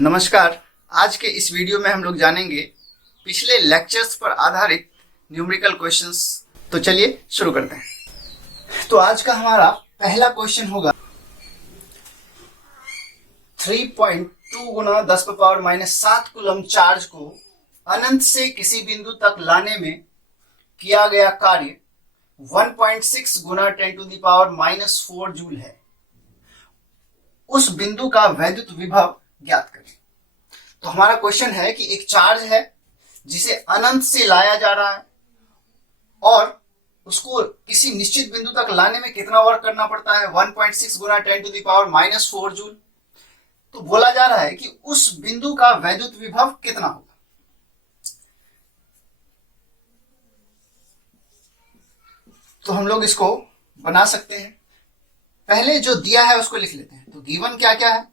नमस्कार। आज के इस वीडियो में हम लोग जानेंगे पिछले लेक्चर्स पर आधारित न्यूमेरिकल क्वेश्चंस। तो चलिए शुरू करते हैं। तो आज का हमारा पहला क्वेश्चन होगा 3.2 गुना 10⁻⁻7 कूलम चार्ज को अनंत से किसी बिंदु तक लाने में किया गया कार्य 1.6 गुना 10⁻⁻4 जूल है। उस बिंदु का वैद्युत विभव ज्ञात करें। तो हमारा क्वेश्चन है कि एक चार्ज है जिसे अनंत से लाया जा रहा है और उसको किसी निश्चित बिंदु तक लाने में कितना वर्क करना पड़ता है, 1.6 गुना 10⁻⁻4 जूल। तो बोला जा रहा है कि उस बिंदु का वैद्युत विभव कितना होगा। तो हम लोग इसको बना सकते हैं। पहले जो दिया है उसको लिख लेते हैं। तो गिवन क्या क्या है,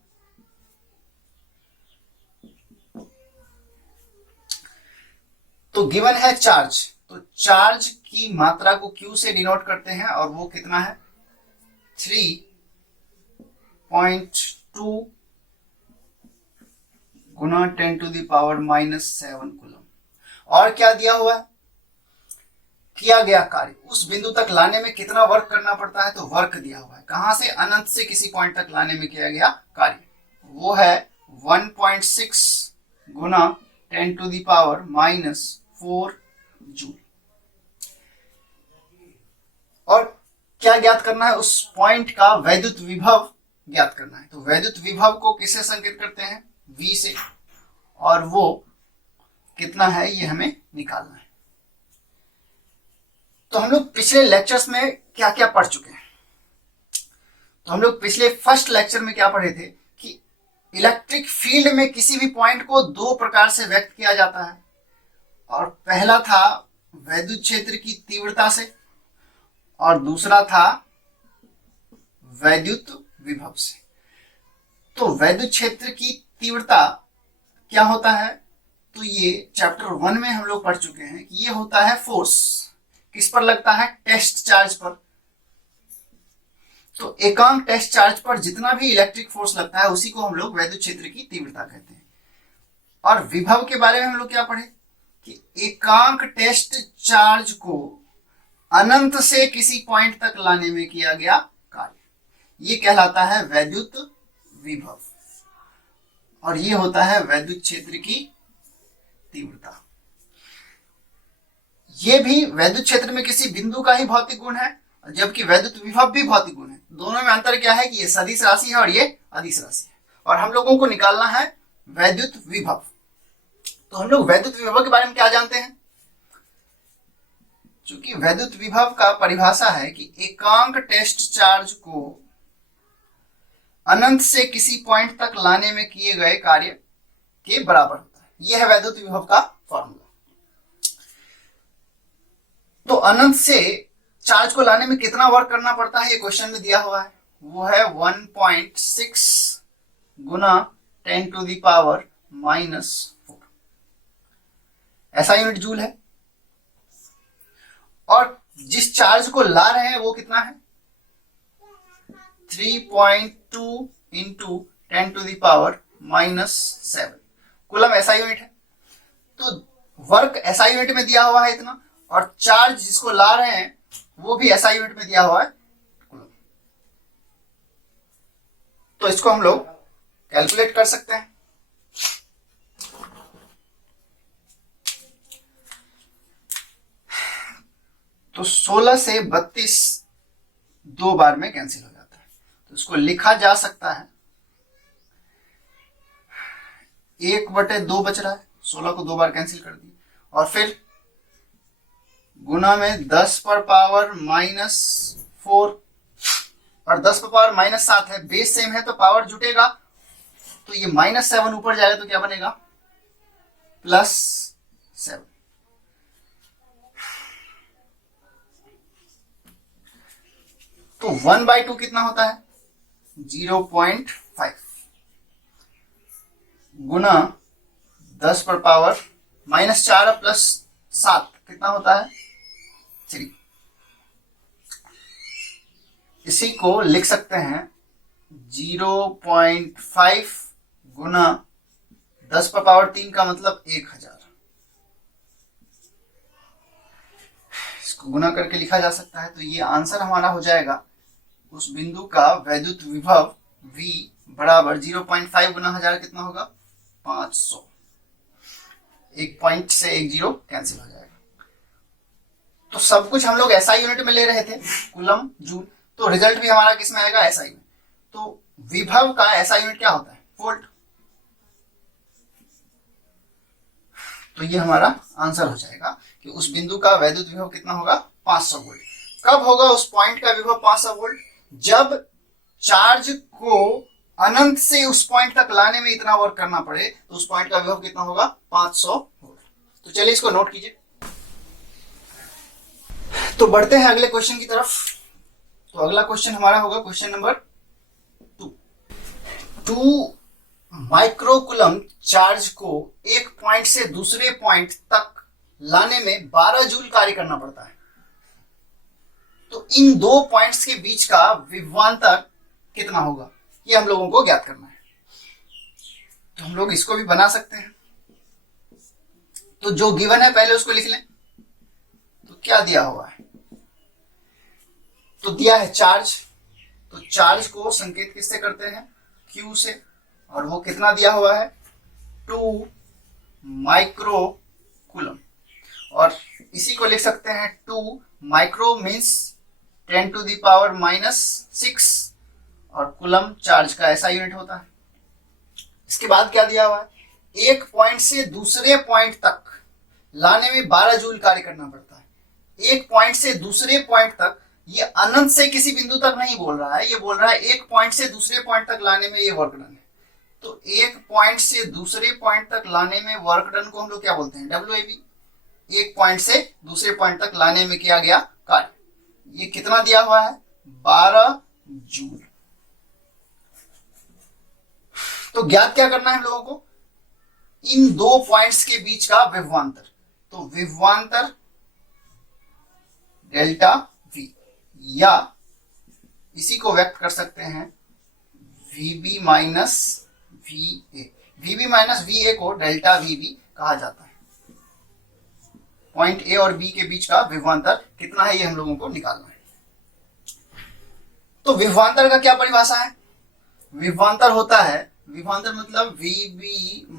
तो गिवन है चार्ज। तो चार्ज की मात्रा को Q से डिनोट करते हैं और वो कितना है 3.2 गुना 10⁻⁻7 कूलम। और क्या दिया हुआ है, किया गया कार्य उस बिंदु तक लाने में कितना वर्क करना पड़ता है। तो वर्क दिया हुआ है कहां से, अनंत से किसी पॉइंट तक लाने में किया गया कार्य, वो है 1.6 गुना 10⁻⁻4 जूल। और क्या ज्ञात करना है, उस पॉइंट का वैद्युत विभव ज्ञात करना है। तो वैद्युत विभव को किससे संकेत करते हैं, V से, और वो कितना है ये हमें निकालना है। तो हम लोग पिछले लेक्चर्स में क्या क्या पढ़ चुके हैं। तो हम लोग पिछले फर्स्ट लेक्चर में क्या पढ़े थे कि इलेक्ट्रिक फील्ड में किसी भी पॉइंट को दो प्रकार से व्यक्त किया जाता है। और पहला था वैद्युत क्षेत्र की तीव्रता से और दूसरा था वैद्युत विभव से। तो वैद्युत क्षेत्र की तीव्रता क्या होता है, तो ये चैप्टर 1 में हम लोग पढ़ चुके हैं कि ये होता है फोर्स, किस पर लगता है, टेस्ट चार्ज पर। तो एकांक टेस्ट चार्ज पर जितना भी इलेक्ट्रिक फोर्स लगता है उसी को हम लोग वैद्युत क्षेत्र की तीव्रता कहते हैं। और विभव के बारे में हम लोग क्या पढ़े कि एकांक टेस्ट चार्ज को अनंत से किसी पॉइंट तक लाने में किया गया कार्य, ये कहलाता है वैद्युत विभव। और ये होता है वैद्युत क्षेत्र की तीव्रता। ये भी वैद्युत क्षेत्र में किसी बिंदु का ही भौतिक गुण है, जबकि वैद्युत विभव भी भौतिक गुण है। दोनों में अंतर क्या है कि ये सदिश राशि है और ये अदिश राशि है। और हम लोगों को निकालना है वैद्युत विभव। तो हम लोग वैद्युत विभव के बारे में क्या जानते हैं, क्योंकि वैद्युत विभव का परिभाषा है कि एकांक टेस्ट चार्ज को अनंत से किसी पॉइंट तक लाने में किए गए कार्य के बराबर होता है। यह है वैद्युत विभव का फॉर्मूला। तो अनंत से चार्ज को लाने में कितना वर्क करना पड़ता है ये क्वेश्चन में दिया हुआ है, वो है 1.6 गुना 10⁻⁻4। ऐसा यूनिट जूल है। और जिस चार्ज को ला रहे हैं वो कितना है 3.2 इंटू 10⁻⁻7 कूलम ऐसा यूनिट है। तो वर्क ऐसा यूनिट में दिया हुआ है इतना, और चार्ज जिसको ला रहे हैं वो भी ऐसा यूनिट में दिया हुआ है। तो इसको हम लोग कैलकुलेट कर सकते हैं। तो 16 से 32 दो बार में कैंसिल हो जाता है। तो इसको लिखा जा सकता है 1/2 बच रहा है, 16 को दो बार कैंसिल कर दिए, और फिर गुना में 10 पर पावर -4 और 10 पर पावर -7 है, बेस सेम है तो पावर जुटेगा। तो ये -7 ऊपर जाएगा तो क्या बनेगा +7। तो 1/2 कितना होता है 0.5 गुना 10 पर पावर -4 +7 कितना होता है 3। इसी को लिख सकते हैं 0.5 गुना 10⁻³ का मतलब 1000। इसको गुना करके लिखा जा सकता है। तो ये आंसर हमारा हो जाएगा उस बिंदु का वैद्युत विभव V बराबर 0.5 गुना 1000 कितना होगा 500। एक पॉइंट से एक जीरो कैंसिल हो जाएगा। तो सब कुछ हम लोग एसआई यूनिट में ले रहे थे, कूलम जूल, तो रिजल्ट भी हमारा किस में आएगा एसआई में। तो विभव का एसआई यूनिट क्या होता है वोल्ट। तो ये हमारा आंसर हो जाएगा कि उस बिंदु का वैद्युत विभव कितना होगा 500 वोल्ट। कब होगा उस पॉइंट का विभव 500 वोल्ट, जब चार्ज को अनंत से उस पॉइंट तक लाने में इतना वर्क करना पड़े, तो उस पॉइंट का विभव कितना होगा 500 वोल्ट। तो चलिए इसको नोट कीजिए। तो बढ़ते हैं अगले क्वेश्चन की तरफ। तो अगला क्वेश्चन हमारा होगा क्वेश्चन नंबर 2 माइक्रोकूलम चार्ज को एक पॉइंट से दूसरे पॉइंट तक लाने में 12 जूल कार्य करना पड़ता है। तो इन दो पॉइंट्स के बीच का विभवांतर कितना होगा, ये हम लोगों को ज्ञात करना है। तो हम लोग इसको भी बना सकते हैं। तो जो गिवन है पहले उसको लिख लें। तो क्या दिया हुआ है, तो दिया है चार्ज। तो चार्ज को संकेत किससे करते हैं Q से, और वो कितना दिया हुआ है 2 माइक्रोकूलम। और इसी को लिख सकते हैं 2 माइक्रो मीन्स 10⁻⁻⁶, और कूलम चार्ज का ऐसा यूनिट होता है। इसके बाद क्या दिया हुआ है, एक पॉइंट से दूसरे पॉइंट तक लाने में 12 जूल कार्य करना पड़ता है। एक पॉइंट से दूसरे पॉइंट तक, ये अनंत से किसी बिंदु तक नहीं बोल रहा है, ये बोल रहा है एक पॉइंट से दूसरे पॉइंट तक लाने में ये वर्क डन है। तो एक पॉइंट से दूसरे पॉइंट तक लाने में वर्क डन को हम लोग क्या बोलते हैं WAB। एक पॉइंट से दूसरे पॉइंट तक लाने में किया गया कार्य, ये कितना दिया हुआ है 12 जूल। तो ज्ञात क्या करना है हम लोगों को, इन दो पॉइंट्स के बीच का विभवांतर। तो विभवांतर डेल्टा V, या इसी को व्यक्त कर सकते हैं VB minus VA। VB minus VA को डेल्टा VB कहा जाता है। पॉइंट A और B के बीच का विभवांतर कितना है ये हम लोगों को निकालना है। तो विभवांतर का क्या परिभाषा है, विभवांतर होता है, विभवांतर मतलब VB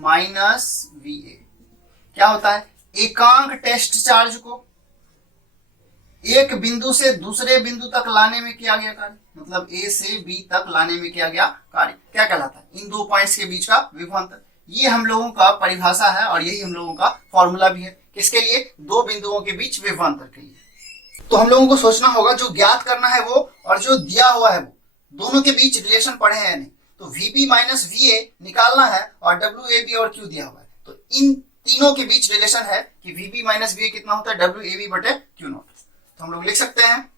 माइनस VA। क्या होता है, एकांक टेस्ट चार्ज को एक बिंदु से दूसरे बिंदु तक लाने में किया गया कार्य, मतलब A से B तक लाने में किया गया कार्य क्या कहलाता है, इन दो पॉइंट्स के बीच का विभवांतर। ये हम लोगों का परिभाषा है और यही हम लोगों का फॉर्मूला भी है। किसके लिए, दो बिंदुओं के बीच विभवांतर के लिए। तो हम लोगों को सोचना होगा जो ज्ञात करना है वो और जो दिया हुआ है वो दोनों के बीच रिलेशन पढ़े हैं नहीं। तो VB माइनस VA निकालना है और WAB और Q दिया हुआ है। तो इन तीनों के बीच रिलेशन है कि VB माइनस VA कितना होता है WAB बटे Q0। तो हम लोग लिख सकते हैं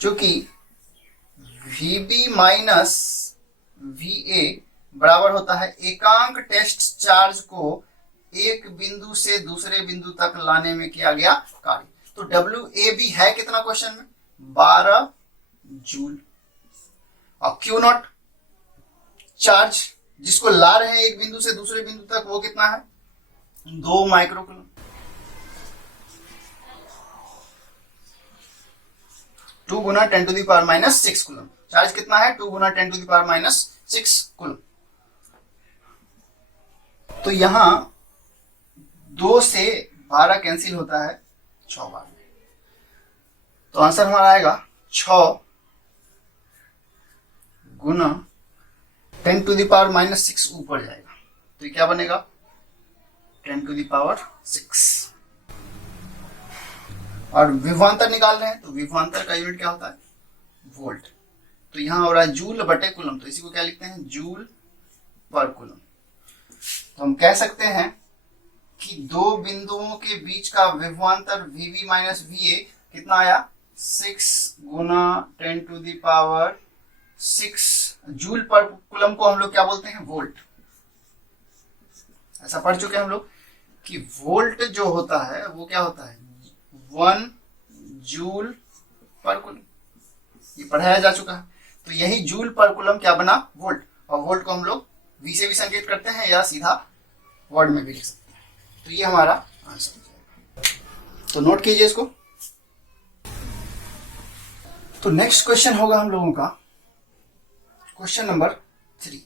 चूंकि VB माइनस VA बराबर होता है एकांक टेस्ट चार्ज को एक बिंदु से दूसरे बिंदु तक लाने में किया गया कार्य। तो WAB है कितना क्वेश्चन में 12 जूल, और Q0 चार्ज जिसको ला रहे हैं एक बिंदु से दूसरे बिंदु तक वो कितना है 2 माइक्रोकूलम। 2 गुना 10⁻⁻⁶ कूलम। चार्ज कितना है 2 गुना 10⁻⁻⁶ कूलम। तो यहां 2 से 12 कैंसिल होता है 6 बार में। तो आंसर हमारा आएगा 6 गुना 10⁻⁻⁶ ऊपर जाएगा। तो ये क्या बनेगा 10⁻⁶। और विभवांतर निकाल रहे हैं तो विभवांतर का यूनिट क्या होता है वोल्ट। तो यहां हो रहा है जूल बटे कूलम, तो इसी को क्या लिखते हैं जूल पर कूलम। तो हम कह सकते हैं कि दो बिंदुओं के बीच का विभवांतर VB माइनस VA कितना आया 6 गुना 10⁻⁶। जूल पर कूलम को हम लोग क्या बोलते हैं वोल्ट। ऐसा पढ़ चुके हैं हम लोग कि वोल्ट जो होता है वो क्या होता है 1 जूल पर कूलम, ये पढ़ाया जा चुका है। तो यही जूल पर कूलम क्या बना वोल्ट, और वोल्ट को हम लोग v से भी संकेत करते हैं या सीधा वर्ड में भी लिख सकते हैं। तो ये हमारा आंसर हो जाएगा। तो नोट कीजिए इसको। तो नेक्स्ट क्वेश्चन होगा हम लोगों का क्वेश्चन नंबर 3।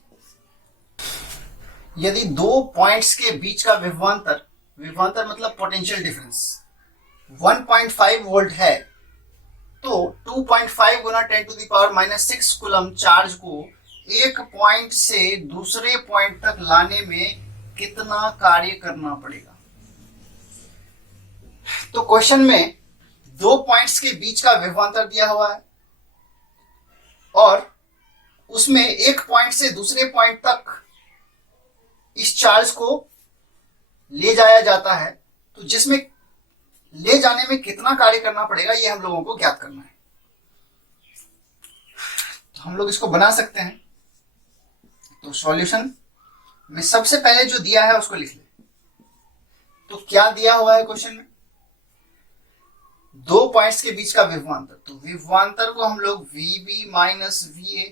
यदि दो पॉइंट्स के बीच का विभवांतर, विभवांतर मतलब पोटेंशियल डिफरेंस 1.5 वोल्ट है, तो 2.5 गुना 10⁻⁻⁶ कूलम चार्ज को एक पॉइंट से दूसरे पॉइंट तक लाने में कितना कार्य करना पड़ेगा। तो क्वेश्चन में दो पॉइंट्स के बीच का विभवांतर दिया हुआ है और उसमें एक पॉइंट से दूसरे पॉइंट तक इस चार्ज को ले जाया जाता है, तो जिसमें ले जाने में कितना कार्य करना पड़ेगा ये हम लोगों को ज्ञात करना है। तो हम लोग इसको बना सकते हैं। तो सॉल्यूशन में सबसे पहले जो दिया है उसको लिख ले। तो क्या दिया हुआ है क्वेश्चन में, दो पॉइंट्स के बीच का विभवांतर, तो विभवांतर को हम लोग VB माइनस VA,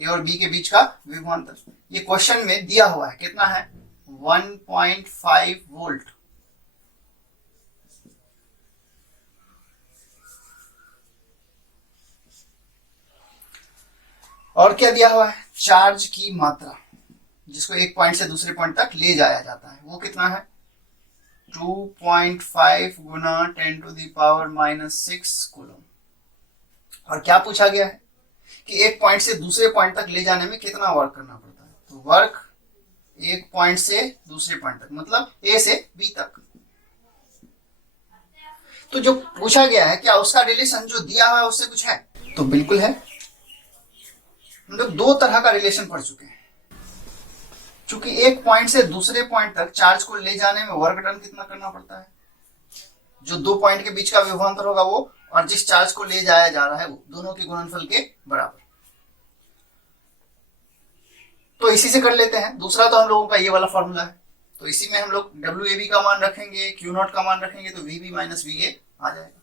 ए और बी के बीच का विभवांतर, ये क्वेश्चन में दिया हुआ है कितना है 1.5 वोल्ट। और क्या दिया हुआ है, चार्ज की मात्रा जिसको एक पॉइंट से दूसरे पॉइंट तक ले जाया जाता है वो कितना है 2.5 गुना 10⁻⁻⁶ कूलम। और क्या पूछा गया है कि एक पॉइंट से दूसरे पॉइंट तक ले जाने में कितना वर्क करना पड़ता है। तो वर्क एक पॉइंट से दूसरे पॉइंट तक मतलब ए से बी तक। तो जो पूछा गया है क्या उसका रिलेशन जो दिया हुआ है उससे कुछ है, तो बिल्कुल है। हम लोग दो तरह का रिलेशन पढ़ चुके हैं। चूंकि एक पॉइंट से दूसरे पॉइंट तक चार्ज को ले जाने में वर्क डन कितना करना पड़ता है, जो दो पॉइंट के बीच का विभवांतर होगा वो और जिस चार्ज को ले जाया जा रहा है वो दोनों के गुणनफल के बराबर। तो इसी से कर लेते हैं। दूसरा तो हम लोगों का ये वाला फॉर्मूला है, तो इसी में हम लोग WAB का मान रखेंगे, Q0 का मान रखेंगे, तो VB माइनस VA आ जाएगा।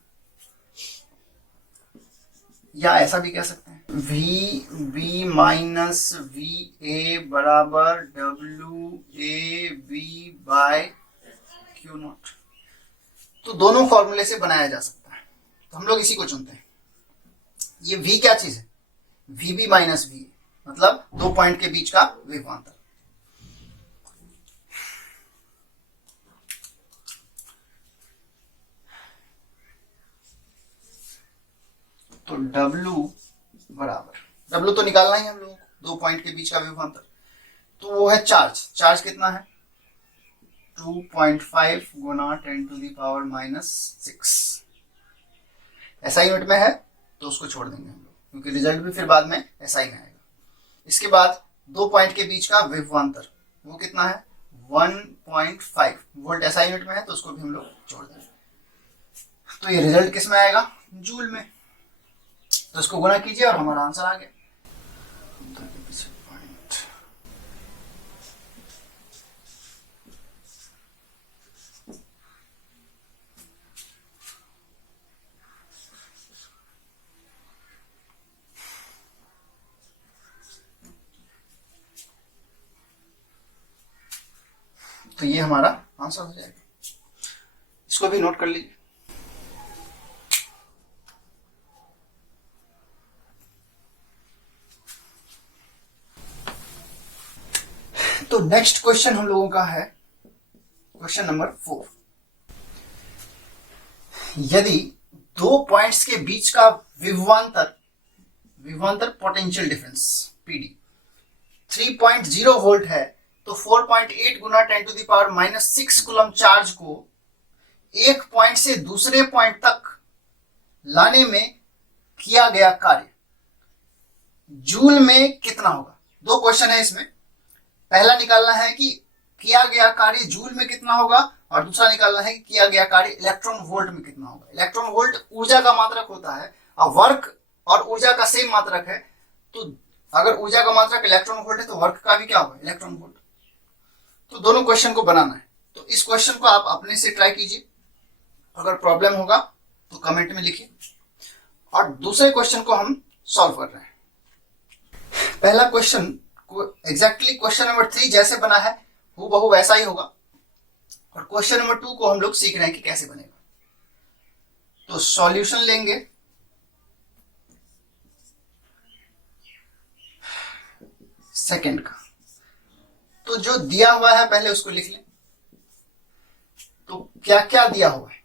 या ऐसा भी कह सकते हैं VB माइनस VA बराबर WAB बाय Q0। तो दोनों फॉर्मूले से बनाया जा सकता है, तो हम लोग इसी को चुनते हैं। ये V क्या चीज है, VB माइनस VA मतलब दो पॉइंट के बीच का विभवांतर। तो W बराबर, W तो निकालना ही हम लोगों को, दो पॉइंट के बीच का विभवांतर, तो वो है चार्ज। चार्ज कितना है 2.5 गुना 10⁻⁻⁶। ऐसा यूनिट में है तो उसको छोड़ देंगे हम लोग, क्योंकि रिजल्ट भी फिर बाद में ऐसा ही में आएगा। इसके बाद दो पॉइंट के बीच का विभवांतर वो कितना है 1.5 वोल्ट, ऐसा यूनिट में है तो उसको भी हम लोग छोड़ देंगे। तो ये रिजल्ट किस में आएगा, जूल में। तो इसको गुना कीजिए और हमारा आंसर आ गया। तो ये हमारा आंसर हो जाएगा। इसको भी नोट कर लीजिए। तो नेक्स्ट क्वेश्चन हम लोगों का है क्वेश्चन नंबर 4। यदि दो पॉइंट्स के बीच का विभवांतर, विभवांतर पोटेंशियल डिफरेंस PD 3.0 वोल्ट है, तो 4.8 गुना 10⁻⁻⁶ कूलम चार्ज को एक पॉइंट से दूसरे पॉइंट तक लाने में किया गया कार्य जूल में कितना होगा। दो क्वेश्चन है इसमें, पहला निकालना है कि किया गया कार्य जूल में कितना होगा और दूसरा निकालना है कि किया गया कार्य इलेक्ट्रॉन वोल्ट में कितना होगा। इलेक्ट्रॉन वोल्ट ऊर्जा का मात्रक होता है और वर्क और ऊर्जा का सेम मात्रक है, तो अगर ऊर्जा का मात्रक इलेक्ट्रॉन वोल्ट है तो वर्क का भी क्या होगा इलेक्ट्रॉन वोल्ट। तो दोनों क्वेश्चन को बनाना है, तो इस क्वेश्चन को आप अपने से ट्राई कीजिए, अगर प्रॉब्लम होगा तो कमेंट में लिखिए। और दूसरे क्वेश्चन को हम सॉल्व कर रहे हैं। पहला क्वेश्चन एग्जैक्टली क्वेश्चन नंबर 3 जैसे बना है हूबहू वैसा ही होगा, और क्वेश्चन नंबर 2 को हम लोग सीख रहे हैं कि कैसे बनेगा। तो सॉल्यूशन लेंगे। सेकंड का तो जो दिया हुआ है पहले उसको लिख लें। तो क्या क्या दिया हुआ है,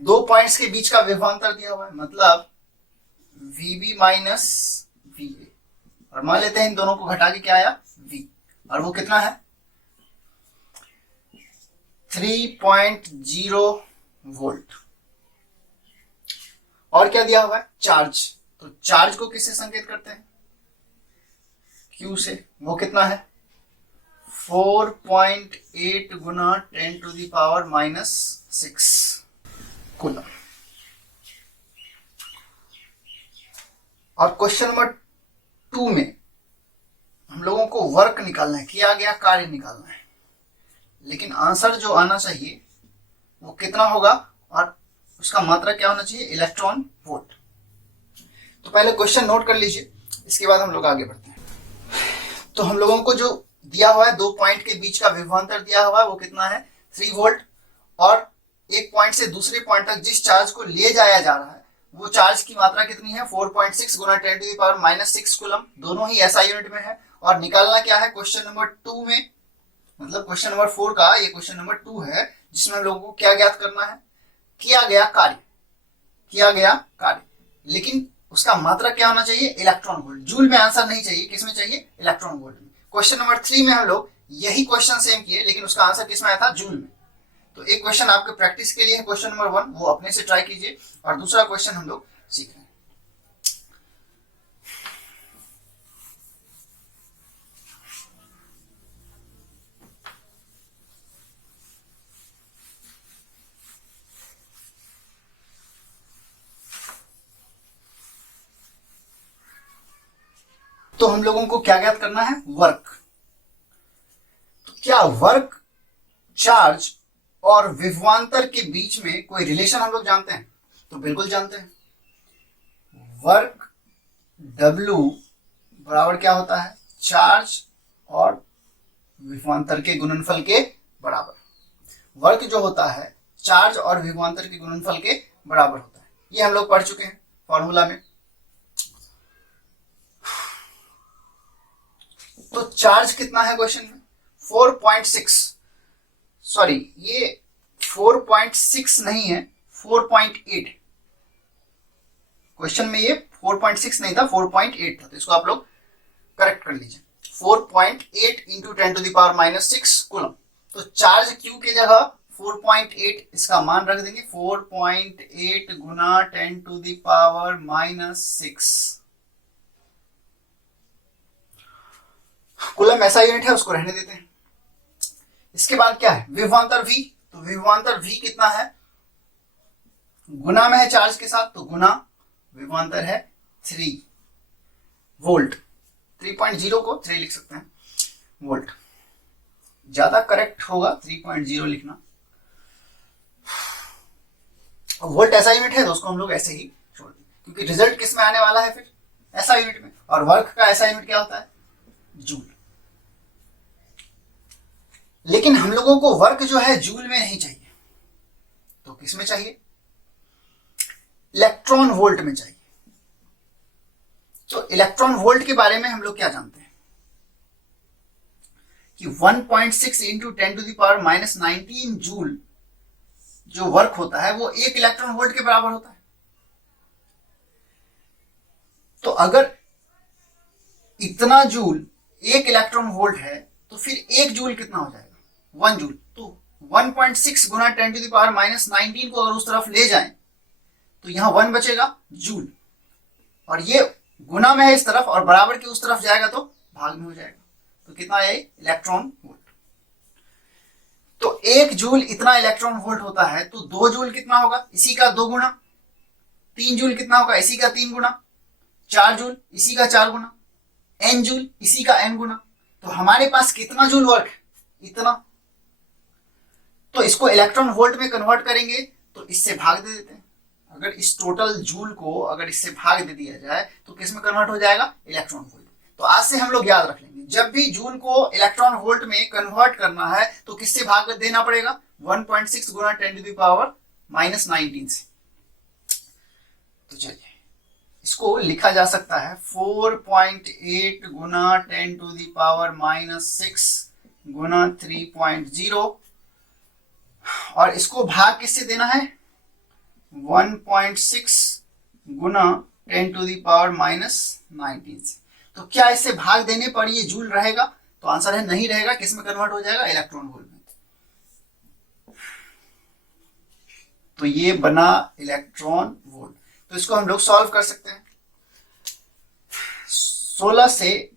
दो पॉइंट्स के बीच का विभवांतर दिया हुआ है, मतलब VB माइनस VA, और मान लेते हैं इन दोनों को घटा के क्या आया V, और वो कितना है 3.0 वोल्ट। और क्या दिया हुआ है चार्ज, तो चार्ज को किससे संकेत करते हैं Q से, वो कितना है 4.8 गुना 10 to the power minus 6 coulomb. और क्वेश्चन नंबर 2 में हम लोगों को वर्क निकालना है, किया गया कार्य निकालना है, लेकिन आंसर जो आना चाहिए वो कितना होगा और उसका मात्रा क्या होना चाहिए इलेक्ट्रॉन वोल्ट। तो पहले क्वेश्चन नोट कर लीजिए, इसके बाद हम लोग आगे बढ़ते हैं। तो हम लोगों को जो दिया हुआ है दो पॉइंट के बीच का विभवांतर दिया हुआ है वो कितना है 3 वोल्ट, और एक पॉइंट से दूसरे पॉइंट तक जिस चार्ज को ले जाया जा रहा है वो चार्ज की मात्रा कितनी है 4.6 गुना 10 to the power minus 6 coulomb, दोनों ही SI यूनिट में है। और निकालना क्या है क्वेश्चन नंबर 2 में, मतलब क्वेश्चन नंबर 4 का ये क्वेश्चन नंबर 2 है, जिसमें हम लोगों को क्या ज्ञात करना है किया गया कार्य, किया गया कार्य, लेकिन उसका मात्रा क्या होना चाहिए इलेक्ट्रॉन वोल्ट। जूल में आंसर नहीं चाहिए, किस में चाहिए इलेक्ट्रॉन वोल्ट में। क्वेश्चन नंबर 3 में हम लोग यही क्वेश्चन सेम किए, लेकिन उसका आंसर किस में आया था जूल में। तो एक क्वेश्चन आपके प्रैक्टिस के लिए है क्वेश्चन नंबर 1, वो अपने से ट्राई कीजिए, और दूसरा क्वेश्चन हम लोग सीख रहे हैं। तो हम लोगों को क्या ज्ञात करना है वर्क। तो क्या वर्क, चार्ज और विभवांतर के बीच में कोई रिलेशन हम लोग जानते हैं? तो बिल्कुल जानते हैं। वर्क W बराबर क्या होता है चार्ज और विभवांतर के गुणनफल के बराबर। वर्क जो होता है चार्ज और विभवांतर के गुणनफल के बराबर होता है, ये हम लोग पढ़ चुके हैं फॉर्मूला में। तो चार्ज कितना है क्वेश्चन में 4.6, सॉरी ये 4.6 नहीं है 4.8, क्वेश्चन में ये 4.6 नहीं था 4.8 था, तो इसको आप लोग करेक्ट कर लीजिए। 4.8 into 10 to the power minus 6 coulomb. तो चार्ज Q की जगह 4.8 इसका मान रख देंगे, 4.8 गुना 10 to the power minus 6 coulomb ऐसा यूनिट है, उसको रहने देते हैं। इसके बाद क्या है विभवांतर V, तो विभवांतर V कितना है गुना में है चार्ज के साथ, तो गुना विभवांतर है 3 वोल्ट, 3.0 को 3 लिख सकते हैं वोल्ट, ज्यादा करेक्ट होगा 3.0 लिखना। वोल्ट ऐसा यूनिट है तो उसको हम लोग ऐसे ही छोड़ दें, क्योंकि रिजल्ट किस में आने वाला है फिर ऐसा यूनिट में, और वर्क का ऐसा यूनिट क्या होता है जूल। लेकिन हम लोगों को वर्क जो है जूल में नहीं चाहिए, तो किस में चाहिए इलेक्ट्रॉन वोल्ट में चाहिए। तो इलेक्ट्रॉन वोल्ट के बारे में हम लोग क्या जानते हैं कि 1.6 into 10 to the power minus 19 joule जो वर्क होता है वो 1 इलेक्ट्रॉन वोल्ट के बराबर होता है। तो अगर इतना जूल 1 इलेक्ट्रॉन वोल्ट है तो फिर 1 जूल कितना हो जाएगा 1 जूल। तो 1.6 गुना 10 टू द पावर माइनस 19 को अगर उस तरफ ले जाएं तो यहां 1 बचेगा जूल, और ये गुना में है इस तरफ और बराबर के उस तरफ जाएगा तो भाग में हो जाएगा, तो कितना है इलेक्ट्रॉन वोल्ट। तो 1 जूल इतना इलेक्ट्रॉन वोल्ट होता है, तो 2 जूल कितना होगा इसी का 2 गुना, 3 जूल कितना होगा इसी का 3 गुना, 4 जूल इसी का 4 गुना, n जूल इसी का n गुना। तो हमारे पास कितना जूल वर्क है इतना। तो इसको इलेक्ट्रॉन वोल्ट में कन्वर्ट करेंगे तो इससे भाग दे देते हैं। अगर इस टोटल जूल को अगर इससे भाग दे दिया जाए तो किस में कन्वर्ट हो जाएगा इलेक्ट्रॉन वोल्ट। तो आज से हम लोग याद रख लेंगे, जब भी जूल को इलेक्ट्रॉन वोल्ट में कन्वर्ट करना है तो किससे भाग देना पड़ेगा? 1.6 गुना 10⁻⁻19 से। तो चलिए इसको लिखा जा सकता है 4.8 गुना 10⁻⁻6 गुना 3.0, और इसको भाग किससे देना है? 1.6 गुना 10⁻⁻19 से। तो क्या इससे भाग देने पर ये जूल रहेगा? तो आंसर है नहीं रहेगा। किस में कन्वर्ट हो जाएगा? इलेक्ट्रॉन वोल्ट में। तो ये बना इलेक्ट्रॉन वोल्ट। तो इसको हम लोग सॉल्व कर सकते हैं। 16 से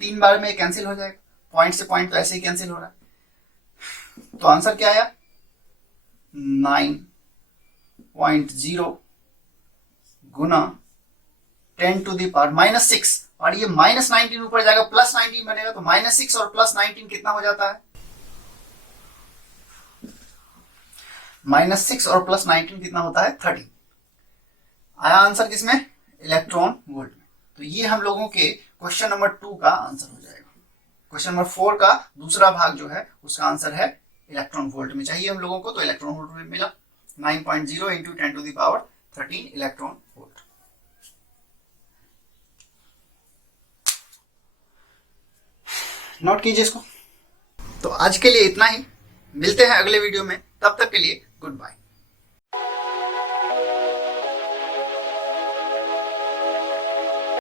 3 बार में कैंसिल हो जाएगा, पॉइंट से पॉइंट तो ऐसे ही कैंसिल हो रहा है। तो आंसर क्या आया? 9.0 गुना 10⁻⁻6, और ये -19 ऊपर जाएगा, +19 बनेगा, तो -6 और +19 कितना हो जाता है? -6 और +19 कितना होता है? 30। आया आंसर किसमें? इलेक्ट्रॉन वोल्ट में। तो ये हम लोगों के क्वेश्चन नंबर 2 का आंसर हो जाएगा। क्वेश्चन नंबर 4 का दूसरा भाग जो है उसका आंसर है इलेक्ट्रॉन वोल्ट में चाहिए हम लोगों को, तो इलेक्ट्रॉन वोल्ट में मिला 9.0 × 10⁻13 इलेक्ट्रॉन वोल्ट। नोट कीजिए इसको। तो आज के लिए इतना ही, मिलते हैं अगले वीडियो में, तब तक के लिए गुड बाय।